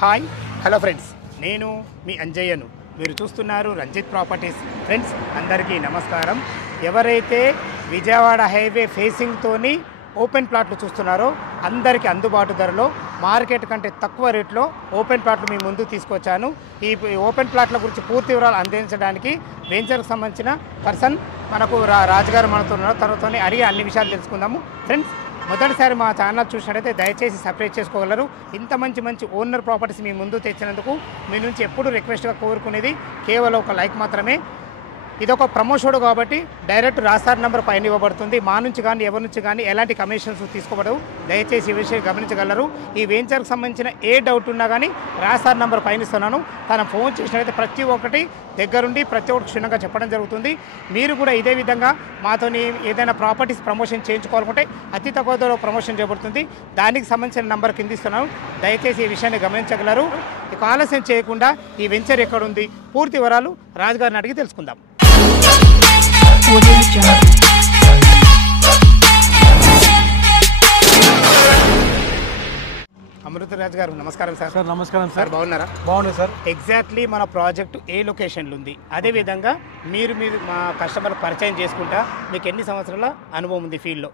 Hi hello friends, నేను మీ అంజయ్యను. మీరు చూస్తున్నారు రంజిత్ ప్రాపర్టీస్. ఫ్రెండ్స్ అందరికీ నమస్కారం. ఎవరైతే విజయవాడ హైవే ఫేసింగ్తోని ఓపెన్ ప్లాట్లు చూస్తున్నారో అందరికీ అందుబాటు ధరలో మార్కెట్ కంటే తక్కువ రేట్లో ఓపెన్ ప్లాట్లు మీ ముందు తీసుకొచ్చాను. ఈ ఓపెన్ ప్లాట్ల గురించి పూర్తి వివరాలు అందించడానికి వెంచర్కి సంబంధించిన పర్సన్ మనకు రాజుగారు మనతో ఉన్నారు. తనతోనే అడిగి అన్ని విషయాలు తెలుసుకుందాము. ఫ్రెండ్స్ మొదటిసారి మా ఛానల్ చూసినట్టయితే దయచేసి సబ్స్క్రైబ్ చేసుకోగలరు. ఇంత మంచి ఓనర్ ప్రాపర్టీస్ మీ ముందు తెచ్చినందుకు మీ నుంచి ఎప్పుడు రిక్వెస్ట్గా కోరుకునేది కేవలం ఒక లైక్ మాత్రమే. ఇదొక ప్రమోషన్ కాబట్టి డైరెక్ట్ రాసార్ నెంబర్ పైన ఇవ్వబడుతుంది. మా నుంచి కానీ ఎవరి నుంచి కానీ ఎలాంటి కమిషన్స్ తీసుకోబడవు. దయచేసి ఈ విషయం గమనించగలరు. ఈ వెంచర్కి సంబంధించిన ఏ డౌట్ ఉన్నా కానీ రాసార్ నెంబర్ పైన ఇస్తున్నాను. తన ఫోన్ చేసినట్లయితే ప్రతి ఒక్కటి దగ్గరుండి ప్రతి ఒక్కటి క్షుణ్ణంగా చెప్పడం జరుగుతుంది. మీరు కూడా ఇదే విధంగా మాతోని ఏదైనా ప్రాపర్టీస్ ప్రమోషన్ చేయించుకోవాలనుకుంటే అతి తక్కువ ధరలో ప్రమోషన్ చేయబడుతుంది. దానికి సంబంధించిన నెంబర్ కింద ఇస్తున్నాను. దయచేసి ఈ విషయాన్ని గమనించగలరు. ఇక ఆలస్యం చేయకుండా ఈ వెంచర్ ఎక్కడుంది పూర్తి వివరాలు రాజుగారిని అడిగి తెలుసుకుందాం. అమృతరాజ్ గారు నమస్కారం సార్. సార్ నమస్కారం సార్. బాగున్నారా? బాగుంది సార్. ఎగ్జాక్ట్లీ మన ప్రాజెక్టు ఏ లొకేషన్లో ఉంది, అదేవిధంగా మీరు మా కస్టమర్ పరిచయం చేసుకుంటా మీకు ఎన్ని సంవత్సరాల అనుభవం ఉంది ఫీల్డ్లో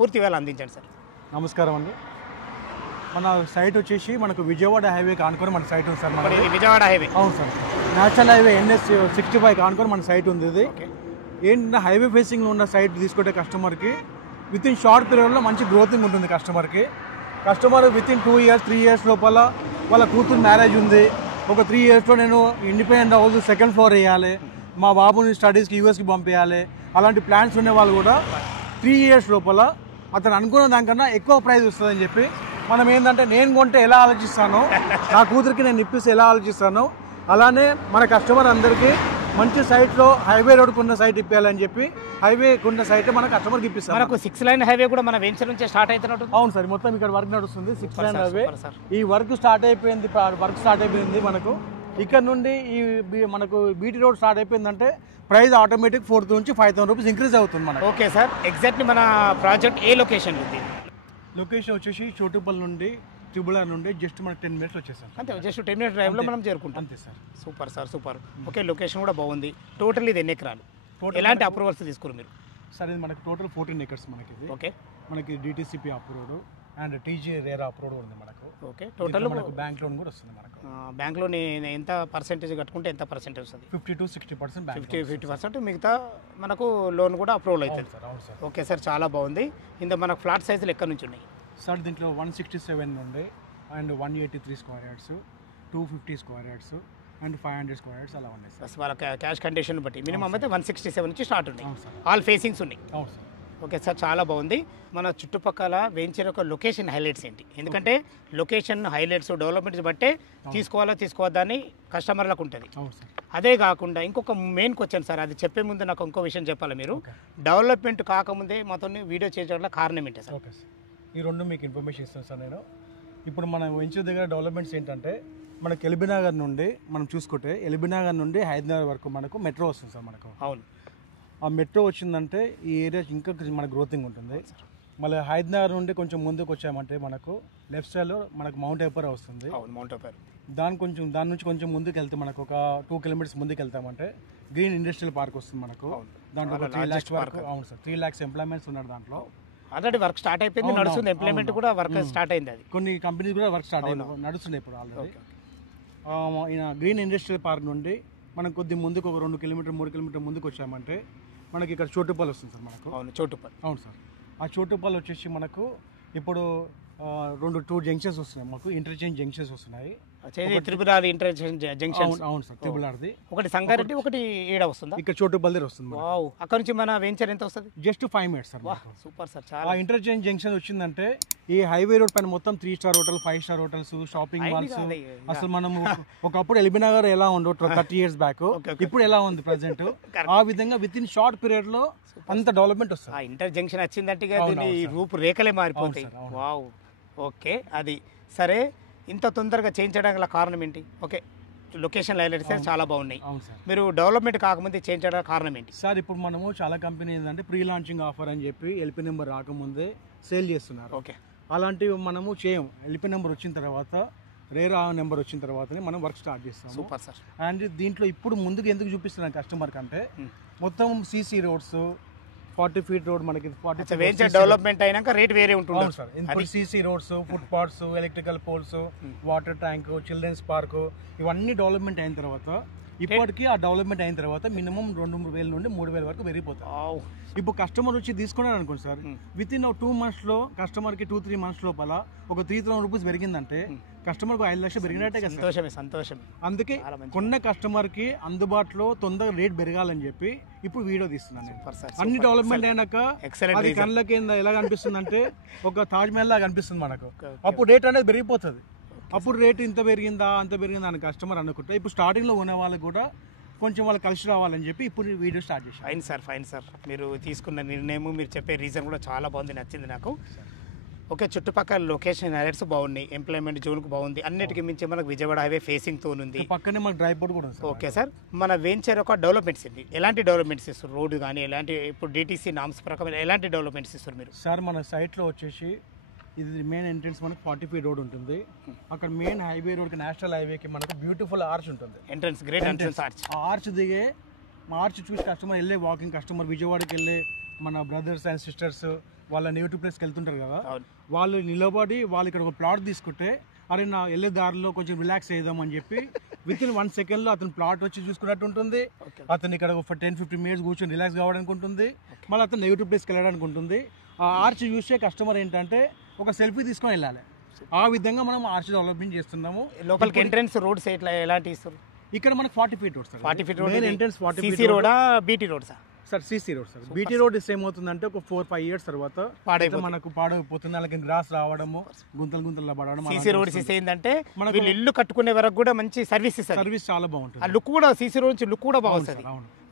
పూర్తి వివరాలు అందించండి సార్. నమస్కారం అండి. మన సైట్ వచ్చేసి మనకు విజయవాడ హైవేకి ఆనుకొని మన సైట్ ఉంది సార్. ఇది విజయవాడ హైవే? అవును సార్. నేషనల్ హైవే NS 65 ఆనుకొని మన సైట్ ఉంది. ఇది ఏంటంటే హైవే ఫేసింగ్లో ఉన్న సైట్ తీసుకుంటే కస్టమర్కి విత్ ఇన్ షార్ట్ పీరియడ్లో మంచి గ్రోతింగ్ ఉంటుంది. Customer with in 2 years 3 years లోపల వాళ్ళ కూతురు మ్యారేజ్ ఉంది, ఒక 3 yearsలో నేను ఇండిపెండెంట్ హౌస్ సెకండ్ ఫ్లోర్ వేయాలి, మా బాబుని స్టడీస్కి యూఎస్కి పంపించాలి, అలాంటి ప్లాన్స్ ఉన్న వాళ్ళు కూడా 3 years లోపల అతను అనుకున్న దానికన్నా ఎక్కువ ప్రైస్ వస్తుందని చెప్పి మనం ఏంటంటే నేను కొంటే ఎలా ఆలోచిస్తానో నా కూతురికి నేను ఇప్పిస్తే ఎలా ఆలోచిస్తానో అలానే మన కస్టమర్ అందరికీ మంచి సైట్లో హైవే రోడ్కు ఉన్న సైట్ ఇప్పించాలని చెప్పి హైవే ఉన్న సైట్ మన కస్టమర్కి ఇప్పిస్తాం. మనకు 6 lane హైవే కూడా మన వెంచర్ నుంచే స్టార్ట్ అవుతున్నట్టు? అవును సార్. మొత్తం ఇక్కడ వర్క్ నడుస్తుంది 6 lane హైవే. ఈ వర్క్ స్టార్ట్ అయిపోయింది మనకు. ఇక్కడ నుండి ఈ మనకు బీటీ రోడ్ స్టార్ట్ అయిపోయిందంటే ప్రైస్ ఆటోమేటిక్ 4,000 నుంచి 5,000 రూపీస్ ఇంక్రీజ్ అవుతుంది మనకు. Okay sir. ఎగ్జాక్ట్లీ మన ప్రాజెక్ట్ ఏ లొకేషన్ ఉంది? లొకేషన్ వచ్చేసి చోటుపల్లి నుండి త్రిబుల్ నుండి జస్ట్ మనకు 10 minutes వచ్చేసాం. అంతే, జస్ట్ 10 minute డ్రైవ్లో మనం చేరుకుంటాం. అంతే sir. Super sir, super. Okay, location కూడా బాగుంది. టోటల్ ఇది ఎన్ని ఎకరాలు, ఎలాంటి అప్రూవల్స్ తీసుకురు మీరు? సార్ ఇది మనకి టోటల్ 14 acres మనకి. ఓకే, మనకి DTCP approved and TG RERA approved ఉంది మనకు. ఓకే, టోటల్ మనకు బ్యాంక్ లోన్ కూడా వస్తుంది మనకు. బ్యాంక్ లోన్ ఎంత పర్సెంటేజ్ కట్టుకుంటే ఎంత పర్సెంటేజ్ వస్తుంది? 50 to 60% 50%. మిగతా మనకు లోన్ కూడా అప్రూవల్ అవుతుంది. అవును సార్. ఓకే సార్, చాలా బాగుంది. ఇంత మనకు ఫ్లాట్ సైజులు ఎక్కడి నుంచి ఉన్నాయి సార్? దీంట్లో 167 నుండి and 183 square yards, 250 square yards and 500 square yards అలా ఉన్నాయి సార్. వాళ్ళ క్యాష్ కండిషన్ బట్టి మినిమం అయితే 167 నుంచి స్టార్ట్ ఉన్నాయి. ఆల్ ఫేసింగ్స్ ఉన్నాయి. అవును సార్. ఓకే సార్, చాలా బాగుంది. మన చుట్టుపక్కల వెంచర్ యొక్క లొకేషన్ హైలైట్స్ ఏంటి? ఎందుకంటే లొకేషన్ హైలైట్స్ డెవలప్మెంట్స్ బట్టే తీసుకోవద్దా అని కస్టమర్లకు ఉంటుంది. అదే కాకుండా ఇంకొక మెయిన్ క్వశ్చన్ సార్, అది చెప్పే ముందు నాకు ఇంకో విషయం చెప్పాలి. మీరు డెవలప్మెంట్ కాకముందే మాతో వీడియో చేయడం కారణం ఏంటి సార్? ఓకే సార్, ఈ రెండు మీకు ఇన్ఫర్మేషన్ ఇస్తాను సార్. నేను ఇప్పుడు మన వెంచర్ దగ్గర డెవలప్మెంట్స్ ఏంటంటే మనకి ఎల్బీనగర్ నుండి మనం చూసుకుంటే ఎల్బీనగర్ నుండి హైదరాబాద్ వరకు మనకు మెట్రో వస్తుంది సార్ మనకు. అవును. ఆ మెట్రో వచ్చిందంటే ఈ ఏరియా ఇంకా మన గ్రోతింగ్ ఉంటుంది. మళ్ళీ హైదరాబాద్ నుండి కొంచెం ముందుకు వచ్చామంటే మనకు లెఫ్ట్ సైడ్లో మనకు మౌంట్ ఎపరా వస్తుంది. మౌంట్ ఎపరా. దాని నుంచి కొంచెం ముందుకు వెళ్తే మనకు ఒక 2 kilometers ముందుకు వెళ్తామంటే గ్రీన్ ఇండస్ట్రియల్ పార్క్ వస్తుంది మనకు. దాంట్లో ఒక 3 lakhs వరకు. అవును సార్, 3 lakhs ఎంప్లాయ్మెంట్స్ ఉన్నారు దాంట్లో. ఆల్రెడీ వర్క్ స్టార్ట్ అయిపోయింది, నడుస్తుంది. ఎంప్లాయ్మెంట్ కూడా వర్క్ స్టార్ట్ అయింది. అది కొన్ని కంపెనీస్ కూడా వర్క్ స్టార్ట్ అయింది, నడుస్తుంది ఇప్పుడు ఆల్రెడీ. గ్రీన్ ఇండస్ట్రియల్ పార్క్ నుండి మనం కొద్ది ముందుకు ఒక 2 kilometers 3 kilometers ముందుకు వచ్చామంటే మనకి ఇక్కడ చోటుపల్లి వస్తుంది సార్ మనకు. అవును, చోటుపల్లి. అవును సార్. ఆ చోటుపల్లి వచ్చేసి మనకు ఇప్పుడు 2 జంక్షన్స్ వస్తున్నాయి మాకు, ఇంటర్చేంజ్ జంక్షన్స్ వస్తున్నాయి. Tripurari interchange junction. అవును సార్, త్రిపురారిది ఒకటి సంగారెడ్డి, ఒకటి ఈడ వస్తుంది. ఇక్కడ చోటుపల్లి వస్తుంది. అక్కడ నుంచి మన వెంచర్ ఎంత వస్తుంది? Just 5 minutes sir. Super sir. చాలా ఆ ఇంటర్చేంజ్ జంక్షన్ వచ్చిందంటే ఈ హైవే రోడ్ పైన మొత్తం 3-star hotel, 5-star hotels, shopping malls. అసలు మనం ఒకప్పుడు ఎల్బీనగర్ ఎలా ఉండో 30 years బ్యాక్, ఇప్పుడు ఎలా ఉంది ప్రెసెంట్, ఆ విధంగా విత్ ఇన్ షార్ట్ పీరియడ్ లో అంత డెవలప్మెంట్ వస్తుంది. ఇంటర్ జంక్షన్ వచ్చిందంటే దీని రూపురేఖలే మారిపోతాయి. వావ్. ఓకే, అది సరే. ఇంత తొందరగా చేయించడానికి కారణం ఏంటి? ఓకే, లొకేషన్ హైలైట్స్ చాలా బాగున్నాయి. మీరు డెవలప్మెంట్ కాకముందే చేయించడానికి కారణం ఏంటి సార్? ఇప్పుడు మనము చాలా కంపెనీ ఏంటంటే ప్రీ లాంచింగ్ ఆఫర్ అని చెప్పి LP నెంబర్ రాకముందే సేల్ చేస్తున్నారు. ఓకే, అలాంటివి మనము చేయం. LP నెంబర్ వచ్చిన తర్వాత రేర్ నెంబర్ వచ్చిన తర్వాతనే మనం వర్క్ స్టార్ట్ చేస్తాం. Super sir. అండ్ దీంట్లో ఇప్పుడు ముందుకు ఎందుకు చూపిస్తున్నాం కస్టమర్ కంటే మొత్తం సీసీ రోడ్స్ 40 feet రోడ్ మనకి డెవలప్మెంట్ అయినాక రేట్ వేరే ఉంటుంది సార్. ఇప్పుడు CC roads, footpaths, electrical poles, water tank, children's park ఇవన్నీ డెవలప్మెంట్ అయిన తర్వాత ఇప్పటికీ ఆ డెవలప్మెంట్ అయిన తర్వాత మినిమం 2,000 నుండి 3,000 వరకు పెరిగిపోతాయి. ఇప్పుడు కస్టమర్ వచ్చి తీసుకున్నారు అనుకోండి సార్, విత్ ఇన్ 2 months లో కస్టమర్కి 2-3 months లోపల ఒక 3,000 రూపీస్ పెరిగిందంటే కస్టమర్కి 5 లక్షలు పెరిగినట్టే కదా. సంతోషమే. అందుకే కొన్న కస్టమర్కి అందుబాటులో తొందరగా రేట్ పెరగాలని చెప్పి ఇప్పుడు వీడియో తీస్తున్నాను. అన్ని డెవలప్మెంట్ అయినాక అది కళ్ళకి ఎలా కనిపిస్తుంది అంటే ఒక తాజ్ మహల్ లాగా కనిపిస్తుంది మనకు. అప్పుడు రేట్ అనేది పెరిగిపోతుంది. అప్పుడు రేటు ఇంత పెరిగిందా అంత పెరిగిందా అని కస్టమర్ అనుకుంటే ఇప్పుడు స్టార్టింగ్లో ఉన్న వాళ్ళకి కూడా కొంచెం వాళ్ళు కలిసి రావాలని చెప్పి ఇప్పుడు వీడియో స్టార్ట్ చేశాను. Fine sir. మీరు తీసుకున్న నిర్ణయం, మీరు చెప్పే రీజన్ కూడా చాలా బాగుంది, నచ్చింది నాకు. ఓకే, చుట్టుపక్కల లొకేషన్ హైలైట్స్ బాగున్నాయి, ఎంప్లాయ్మెంట్ జోన్కు బాగుంది, అన్నిటికీ మించి మనకు విజయవాడ హైవే ఫేసింగ్తో ఉంది, పక్కనే మనకు డ్రై పోర్ట్ కూడా ఉంది. ఓకే సార్, మన వెంచర్ ఒక డెవలప్మెంట్స్ ఉంది. ఎలాంటి డెవలప్మెంట్స్ ఇస్తారు? రోడ్డు కానీ ఎలాంటి, ఇప్పుడు డిటీసీ నామ్స్ ప్రకారం ఎలాంటి డెవలప్మెంట్స్ ఇస్తారు మీరు? సార్ మన సైట్లో వచ్చేసి ఇది మెయిన్ ఎంట్రన్స్ మనకు 40 feet రోడ్ ఉంటుంది. అక్కడ మెయిన్ హైవే రోడ్కి, నేషనల్ హైవేకి మనకు బ్యూటిఫుల్ ఆర్చ్ ఉంటుంది. Entrance, great entrance arch. ఆ ఆర్చ్ దిగే ఆర్చ్ చూసి కస్టమర్ వెళ్ళే వాకింగ్ కస్టమర్ విజయవాడకి వెళ్ళే మన బ్రదర్స్ అండ్ సిస్టర్స్ వాళ్ళ నేటివ్ ప్లేస్కి వెళ్తుంటారు కదా, వాళ్ళు నిలబడి వాళ్ళు ఇక్కడ ఒక ప్లాట్ తీసుకుంటే అరే నా వెళ్ళే దారిలో కొంచెం రిలాక్స్ అయ్యాం అని చెప్పి విత్ ఇన్ 1 second అతను ప్లాట్ వచ్చి చూసుకున్నట్టు ఉంటుంది. అతను ఇక్కడ ఒక 10-15 minutes కూర్చొని రిలాక్స్ కావడానికి ఉంటుంది. మళ్ళీ అతను నెగిటివ్ ప్లేస్కి వెళ్ళడానికి ఉంటుంది. ఆ ఆర్చ్ చూసే కస్టమర్ ఏంటంటే ఒక సెల్ఫీ తీసుకొని వెళ్ళాలి. ఆ విధంగా మనం ఆర్చ్ డెవలప్మెంట్ చేస్తున్నాము. లోపలికి ఎంట్రన్స్ రోడ్స్ ఎలాంటి ఇస్తారు? ఇక్కడ మనకు 40 feet road sir. 40 feet road entrance 40 feet CC రోడా BT road sir? CC road sir. BT road ఏమవుతుందంటే ఒక 4-5 years తర్వాత మనకు పాడైపోతుంది. అలాగే గ్రాస్ రావడము, గుంతలు పడడం. సీసీ రోడ్ ఏంటంటే మనకు ఇల్లు కట్టుకునే వరకు కూడా మంచి సర్వీస్ చాలా బాగుంటుంది. ఆ లుక్ కూడా సీసీ రోడ్ నుంచి లుక్ కూడా బాగుంటుంది.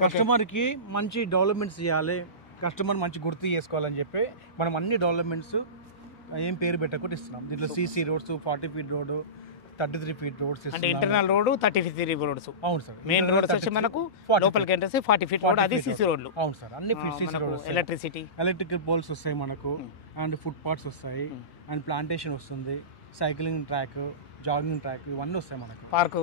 కస్టమర్ కి మంచి డెవలప్మెంట్స్ చేయాలి, కస్టమర్ మంచి గుర్తు చేసుకోవాలని చెప్పి మనం అన్ని డెవలప్మెంట్స్ ఏం పేరు పెట్టకుండా ఇస్తున్నాం. దీంట్లో CC roads, 40 feet road, 33 feet roads, అంటే ఇంటర్నల్ రోడ్ 30 feet రోడ్స్. అవును సార్. మెయిన్ రోడ్స్ వచ్చి మనకు లోపలికి ఎంట్రన్స్ 40 feet రోడ్, అది సీసీ రోడ్లు. అవును సార్, అన్ని సీసీ రోడ్. ఎలక్ట్రికల్ పోల్స్ వస్తాయి మనకు, అండ్ ఫుట్ పాత్స్ వస్తాయి, అండ్ ప్లాంటేషన్ వస్తుంది, సైక్లింగ్ ట్రాక్, జాగింగ్ ట్రాక్, ఇవన్నీ వస్తాయి మనకు. పార్క్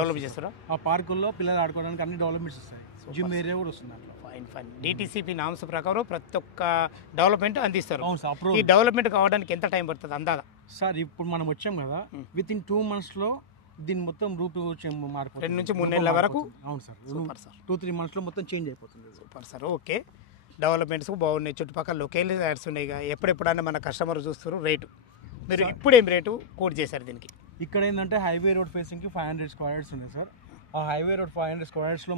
డెవలప్ చేస్తారా? ఆ పార్కుల్లో పిల్లలు ఆడుకోవడానికి అన్ని డెవలప్మెంట్స్ వస్తాయి. జిమ్ ఏరియా కూడా వస్తుంది అట్లా. ఫైన్. డిటిసిపి నామ్స్ ప్రకారం ప్రతి ఒక్క డెవలప్మెంట్ అందిస్తారు. ఈ డెవలప్మెంట్ కావడానికి ఎంత టైం పడుతుంది అందాదా? సార్ ఇప్పుడు మనం వచ్చాం కదా, విత్ ఇన్ 2 months లో దీని మొత్తం రూపు మారిపోతుంది. 2 నుంచి 3 నెలల వరకు. అవును సార్. 2-3 months లో మొత్తం చేంజ్ అయిపోతుంది. Super sir. ఓకే, డెవలప్మెంట్స్ బాగున్నాయి, చుట్టుపక్కల లొకేషన్స్ ఉన్నాయి. ఎప్పుడెప్పుడన్నా మన కస్టమర్ చూస్తారు. రేటు మీరు ఇప్పుడు ఏం రేటు కోట్ చేశారు దీనికి? ఇక్కడ ఏంటంటే హైవే రోడ్ ఫేసింగ్కి 500 square yards ఉన్నాయి సార్. ఆ హైవే రోడ్ 500 square yardsలో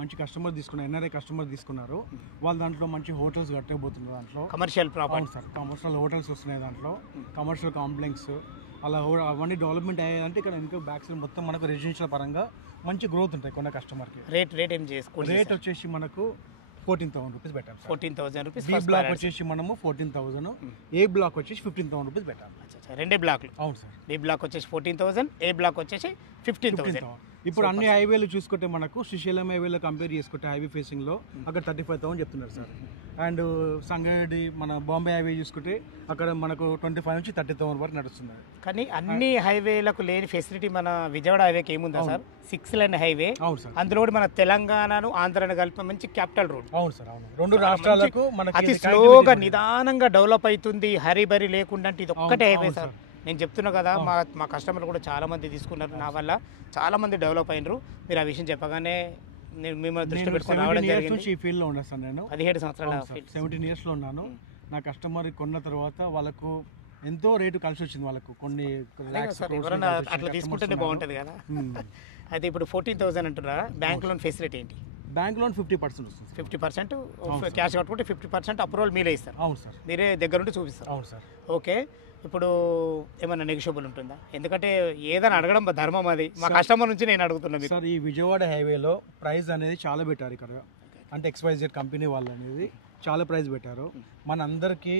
మంచి కస్టమర్ తీసుకున్నారు, ఎన్ఆర్ఐ కస్టమర్ తీసుకున్నారు. వాళ్ళు దాంట్లో మంచి హోటల్స్ కట్టబోతున్నారు. దాంట్లో commercial property sir, commercial hotels వస్తున్నాయి దాంట్లో, కమర్షియల్ కాంప్లెక్స్ అలా అవన్నీ డెవలప్మెంట్ అయ్యాయంటే ఇక్కడ ఇంకా బ్యాక్ సైడ్ మొత్తం మనకు రెసిడెన్షియల్ పరంగా మంచి గ్రోత్ ఉంటాయి కొన్న కస్టమర్కి. రేట్ ఏం చేసుకో? రేట్ వచ్చేసి మనకు 14,000 రూపీస్ పెట్టాం. 14,000 రూపీస్. బి బ్లాక్ వచ్చేసి మనము 14,000, ఏ బ్లాక్ వచ్చేసి 15,000 రూపీస్ పెట్టాం. రెండే బ్లాక్లు? అవును సార్. బి బ్లాక్ వచ్చేసి 14,000, ఏ బ్లాక్ వచ్చేసి 15,000. ఇప్పుడు అన్ని హైవేలు చూసుకుంటే మనకు శ్రీశైలం హైవేలో కంపేర్ చేసుకుంటే హైవే ఫేసింగ్ లో అక్కడ 35,000 చెప్తున్నారు సార్. అండ్ సంగారెడ్డి మన బాంబే హైవే చూసుకుంటే అక్కడ మనకు 25 నుంచి 30,000 వరకు నడుస్తుంది. కానీ అన్ని హైవేలకు లేని ఫెసిలిటీ మన విజయవాడ హైవేకి ఏముందా సార్? 6 lane highway. అవును సార్. అందులో కూడా మన తెలంగాణను ఆంధ్రాను కలిపి మంచి క్యాపిటల్ రోడ్. అవును సార్. అవును, 2 రాష్ట్రాలకు అతి స్లోగా నిదానంగా డెవలప్ అవుతుంది, హరిబరి లేకుండా. ఇది ఒక్కటే హైవే సార్. నేను చెప్తున్నా కదా, మా కస్టమర్లు కూడా చాలా మంది తీసుకున్నారు, నా వల్ల చాలా మంది డెవలప్ అయినరు. మీరు ఆ విషయం చెప్పగానే నేను మిమ్మల్ని దృష్టి పెట్టుకుని రావడం జరిగింది. ఈ ఫీల్డ్ లో ఉన్నాను సార్. నేను 17 సంవత్సరాల 17 years లో ఉన్నాను. నా కస్టమర్ కొన్న తర్వాత వాళ్ళకు ఎంతో రేటు కలిసి వచ్చింది. వాళ్ళకు కొన్ని అట్లా తీసుకుంటేనే బాగుంటుంది కదా. అయితే ఇప్పుడు 14,000 అంటున్నారా? బ్యాంక్ లోన్ ఫెసిలిటీ ఏంటి? బ్యాంక్ లోన్ 50% వస్తుంది. 50% క్యాష్ కట్టుకుంటే 50% అప్రూవల్ మీరే ఇస్తారు? అవును సార్. మీరే దగ్గరుండి చూపిస్తారు? అవును సార్. ఓకే, ఇప్పుడు ఏమన్నా నెగిషియబుల్ ఉంటుందా? ఎందుకంటే ఏదైనా అడగడం ధర్మం, అది మా కస్టమర్ నుంచి నేను అడుగుతున్నాను సార్. ఈ విజయవాడ హైవేలో ప్రైస్ అనేది చాలా పెట్టారు ఇక్కడ, అంటే XYZ కంపెనీ వాళ్ళు అనేది చాలా ప్రైస్ పెట్టారు. మనందరికీ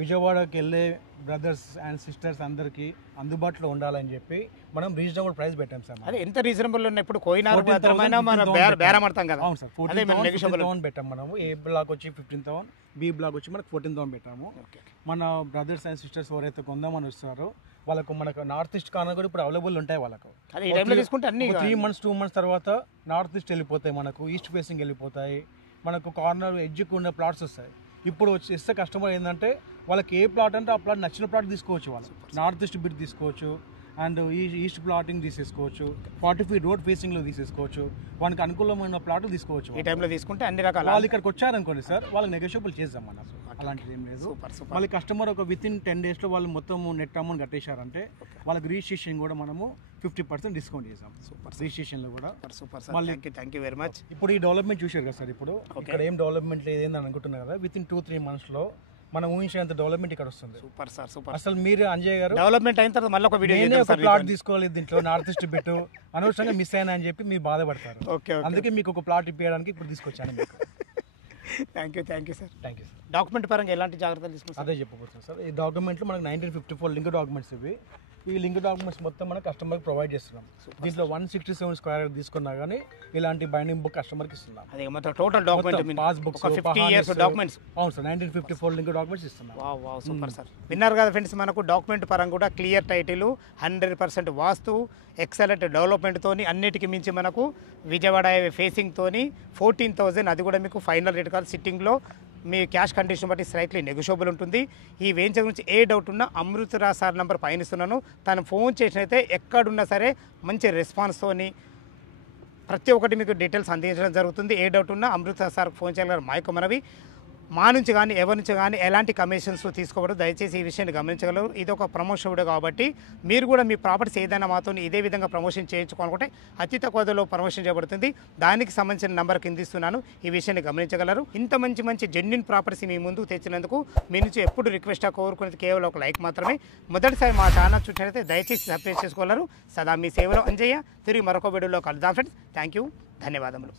విజయవాడకి వెళ్ళే బ్రదర్స్ అండ్ సిస్టర్స్ అందరికీ అందుబాటులో ఉండాలని చెప్పి మనం రీజనబుల్ ప్రైస్ పెట్టాం సార్. అదే ఎంత రీజనబుల్ ఉన్న ఇప్పుడు కోయినార్ బేరం ఆడతాం కదా. అవును సార్. 14,000 పెట్టాం మనము. ఏ బ్లాక్ వచ్చి 15,000, బి బ్లాక్ వచ్చి మనకు 14,000 పెట్టాము. మన బ్రదర్స్ అండ్ సిస్టర్స్ ఎవరైతే కొందామని వస్తారో వాళ్ళకు మనకు నార్త్ ఈస్ట్ కార్నర్ కూడా ఇప్పుడు అవైలబుల్ ఉంటాయి వాళ్ళకు. అదే ఈ టైంలో తీసుకుంటే అన్ని 3 months 2 months తర్వాత నార్త్ ఈస్ట్ వెళ్ళిపోతాయి, మనకు ఈస్ట్ ఫేసింగ్ వెళ్ళిపోతాయి, మనకు కార్నర్ ఎడ్జ్కి ఉన్న ప్లాట్స్ వస్తాయి. ఇప్పుడు వచ్చేస్తే కస్టమర్ ఏంటంటే వాళ్ళకి ఏ ప్లాట్ అంటే ఆ ప్లాట్ నచ్చిన ప్లాట్ తీసుకోవచ్చు, వాళ్ళు నార్త్ ఈస్ట్ బిట్ తీసుకోవచ్చు అండ్ ఈస్ట్ ప్లాటింగ్ తీసేసుకోవచ్చు, 40 feet రోడ్ ఫేసింగ్లో తీసేసుకోవచ్చు, వాళ్ళకి అనుకూలమైన ప్లాట్ తీసుకోవచ్చు. ఈ టైంలో తీసుకుంటే అన్ని రకాల వాళ్ళు ఇక్కడికి వచ్చారనుకోండి సార్, వాళ్ళకి నెగోషియబుల్ చేద్దాం మనం, అలాంటిది ఏం లేదు. మళ్ళీ కస్టమర్ ఒక వితిన్ 10 days వాళ్ళు మొత్తం నెట్ అమౌంట్ కట్టేశారంటే వాళ్ళకి రిజిస్ట్రేషన్ కూడా మనము 50% డిస్కౌంట్ చేసాం. రిజిస్ట్రేషన్లో కూడా super sir, thank you very much. ఇప్పుడు ఈ డెవలప్మెంట్ చూశారు కదా సార్, ఇప్పుడు ఇక్కడ ఏం డెవలప్మెంట్ లేదని అనుకుంటున్నారు కదా, వితిన్ 2-3 monthsలో మనం ఊహించేంత డెవలప్మెంట్ ఇక్కడ వస్తుంది. Super sir, super. అసలు మీరు అంజయ్ గారు డెవలప్మెంట్ అయిన తర్వాత మళ్ళీ ఒక వీడియో ఒక ప్లాట్ తీసుకోవాలి దీంట్లో నార్త్ ఈస్ట్ బిట్ అనవసరంగా మిస్ అయినా అని చెప్పి మీరు బాధపడతారు. అందుకే మీకు ఒక ప్లాట్ ఇప్పించడానికి ఇప్పుడు తీసుకొచ్చాను మీకు. Thank you sir. Thank you sir. Document పరంగా ఎలాంటి జాగ్రత్తలు తీసుకుంటారు? అదే చెప్పబోతున్నాను సార్. ఈ డాక్యుమెంట్లు మనకు 1954 లింక్ డాక్యుమెంట్స్ ఇవి. ఈ లింక్ డాక్యుమెంట్స్ మొత్తం మనం కస్టమర్కి ప్రొవైడ్ చేస్తున్నాం. దీంట్లో 167 square తీసుకున్నా కానీ ఇలాంటి బైండింగ్ బుక్ కస్టమర్కి ఇస్తున్నాం. అదే మొత్తం total document pass books 50 years documents. అవును సార్, 1954 లింక్ డాక్యుమెంట్స్ ఇస్తున్నాం. Wow super sir. విన్నారు కదా ఫ్రెండ్స్, మనకు డాక్యుమెంట్ పరంగా కూడా క్లియర్ టైటిల్, 100% వాస్తు, ఎక్సలెంట్ డెవలప్మెంట్ తోని, అన్నిటికీ మించి మనకు విజయవాడ ఫేసింగ్ తోని 14,000, అది కూడా మీకు ఫైనల్ రేట్ కాదు, సిట్టింగ్లో మీ క్యాష్ కండిషన్ బట్టి స్లైట్లీ నెగోషియబుల్ ఉంటుంది. ఈ వెంచర్ గురించి ఏ డౌట్ ఉన్నా అమృతరాజ్ సార్ నెంబర్ పైన ఇస్తున్నాను, తను ఫోన్ చేసినైతే ఎక్కడున్నా సరే మంచి రెస్పాన్స్తోని ప్రతి ఒక్కటి మీకు డీటెయిల్స్ అందించడం జరుగుతుంది. ఏ డౌట్ ఉన్నా అమృతరాజ్ సార్ ఫోన్ చేయగలరు. మా యొక్క మనవి, మా నుంచి కానీ ఎవరి నుంచి కానీ ఎలాంటి కమిషన్స్ తీసుకోవడం, దయచేసి ఈ విషయాన్ని గమనించగలరు. ఇది ఒక ప్రమోషన్ వీడియో కాబట్టి మీరు కూడా మీ ప్రాపర్టీస్ ఏదైనా మాతో ఇదే విధంగా ప్రమోషన్ చేయించుకోవాలనుకుంటే అతి తక్కువ ధరలో ప్రమోషన్ చేయబడుతుంది. దానికి సంబంధించిన నెంబర్ కింద ఇస్తున్నాను, ఈ విషయాన్ని గమనించగలరు. ఇంత మంచి జెన్యున్ ప్రాపర్టీస్ మీ ముందుకు తెచ్చినందుకు మీ నుంచి ఎప్పుడు రిక్వెస్ట్గా కోరుకునేది కేవలం ఒక లైక్ మాత్రమే. మొదటిసారి మా ఛానల్ చూసినట్లయితే దయచేసి సబ్స్క్రైబ్ చేసుకోగలరు. సదా మీ సేవలో అంజయ్య. తిరిగి మరొక వీడియోలో కలుద్దాం ఫ్రెండ్స్. థ్యాంక్ యూ, ధన్యవాదములు.